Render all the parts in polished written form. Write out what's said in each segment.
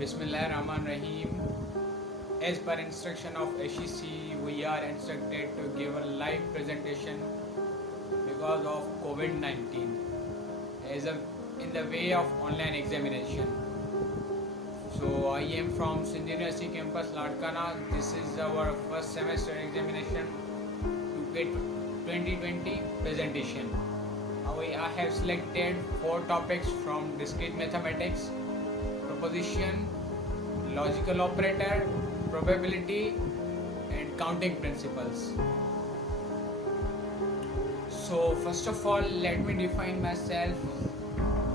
Bismillahirrahmanirrahim. As per instruction of SEC, we are instructed to give a live presentation because of COVID-19 in the way of online examination. So I am from Sindh University campus Ladkana. This is our first semester examination to get 2020 presentation. I have selected 4 topics from discrete mathematics, proposition, logical operator, probability and counting principles. So first of all, let me define myself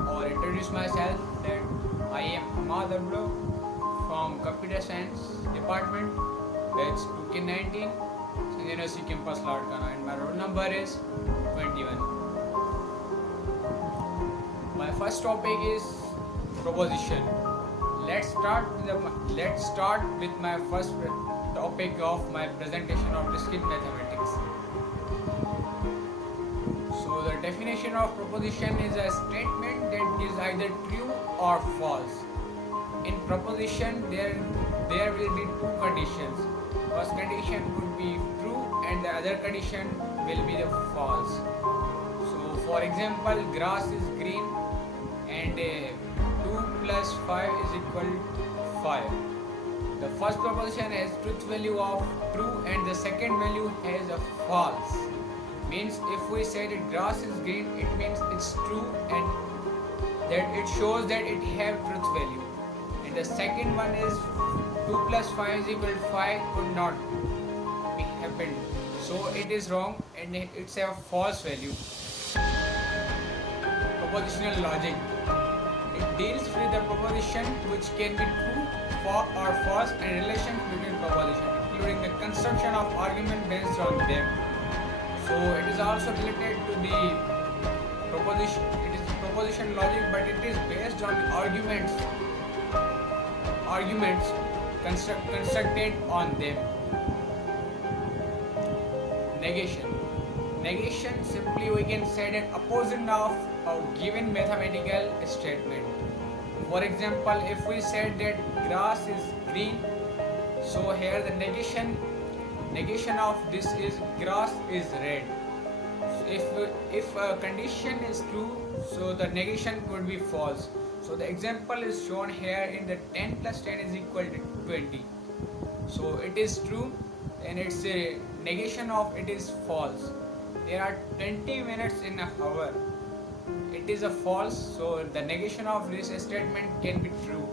or introduce myself that I am Ahmad Abdo from Computer Science Department, batch 2K19, Sindh University campus Ladkana, and my roll number is 21. My first topic is proposition. Let's start with my first topic of my presentation of discrete mathematics. So the definition of proposition is a statement that is either true or false. In proposition, there will be 2 conditions. First condition would be true and the other condition will be the false. So for example, grass is green and 2 plus 5 is equal to 5. The first proposition has truth value of true and the second value has a false. Means if we say that grass is green, it means it's true and that it shows that it have truth value. And the second one is 2 plus 5 is equal to 5 could not be happened. So it is wrong and it's a false value. Propositional logic. It deals with the proposition which can be true or false and relations between propositions, including the construction of argument based on them. So it is also related to the proposition. It is proposition logic, but it is based on the arguments constructed on them. Negation simply we can say that opposite of a given mathematical statement. For example, if we said that grass is green, so here the negation of this is grass is red. So if a condition is true, so the negation would be false. So the example is shown here in the 10 plus 10 is equal to 20. So it is true and its a negation of it is false. There are 20 minutes in an hour. It is a false, so the negation of this statement can be true.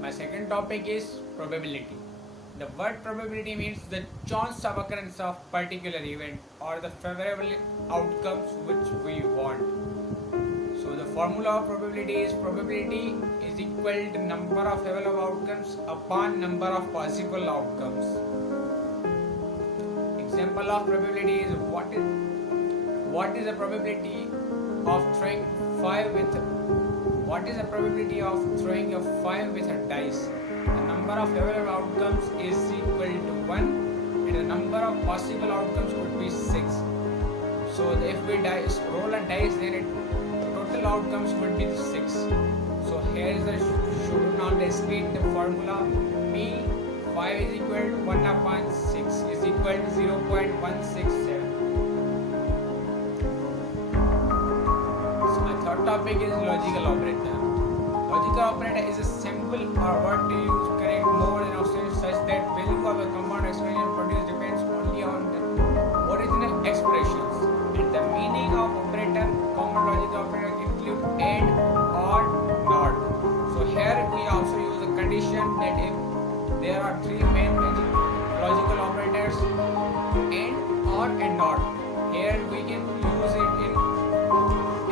My second topic is probability. The word probability means the chance of occurrence of particular event or the favorable outcomes which we want. So the formula of probability is equal to number of favorable outcomes upon number of possible outcomes. Example of probability is what is the probability of throwing 5 with a 5 with a dice? The number of favorable outcomes is equal to 1 and the number of possible outcomes could be 6. So if we roll a dice, then total outcomes would be 6. So here is the shown on the screen the formula P 5 is equal to 1 upon 6 is equal to 0.167. So my third topic is logical operator. Logical operator is a symbol or word to use correct more than options such that value of a compound expression produced depends only on the original expressions. And the meaning of operator, common logical operator include AND, OR, NOT. So here we also use a condition that if there are 3 main logical operators AND, OR and NOT. Here we can use it in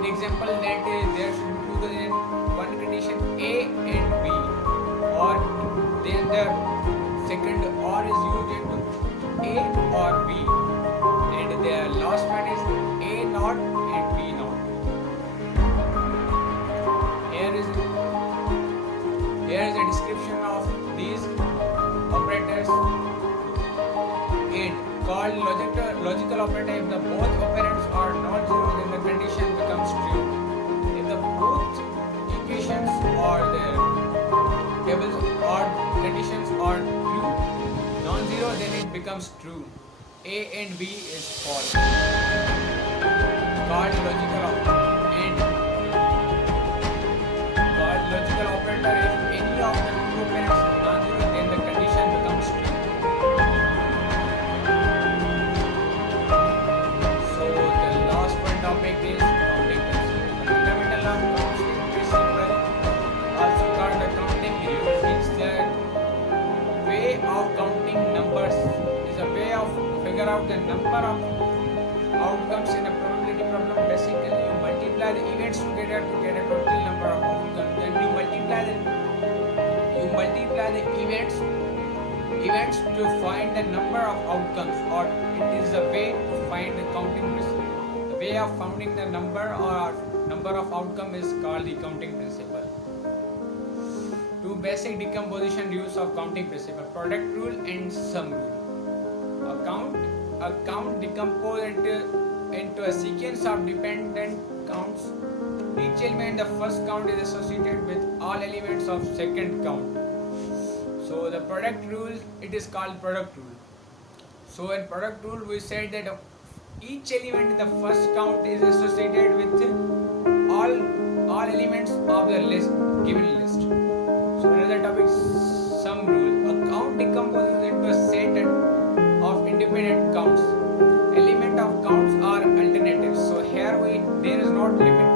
example that there should be 2 one condition A and B, or then the second OR is used into A or B, and the last one is A not and B not. Here is a description of these operators. And called logical operator if the both operands are not zero, then the condition becomes true. If the both equations tables odd conditions are true, non-zero, then it becomes true. A and B is false. Called logical operator. If any of the two operands is non-zero, then the condition becomes true. So the last one topic is counting principle. The fundamental of counting principle, also called the counting rule, is the way of counting numbers. Is a way of figure out the number of outcomes in a probability problem. Basically, you multiply the events together to get a total number of outcomes. Then you multiply the events to find the number of outcomes, or it is a way to find the counting principle. The way of finding the number or number of outcome is called the counting principle. Two basic decomposition rules of counting principle: product rule and sum rule. A count decomposed into a sequence of dependent counts. Each element in the first count is associated with all elements of second count. So the product rule, it is called product rule. So in product rule we said that each element in the first count is associated with all elements of the given list. So another topic, sum rule. A count decomposes into a set of independent counts. Element of counts are alternatives. So here there is not limit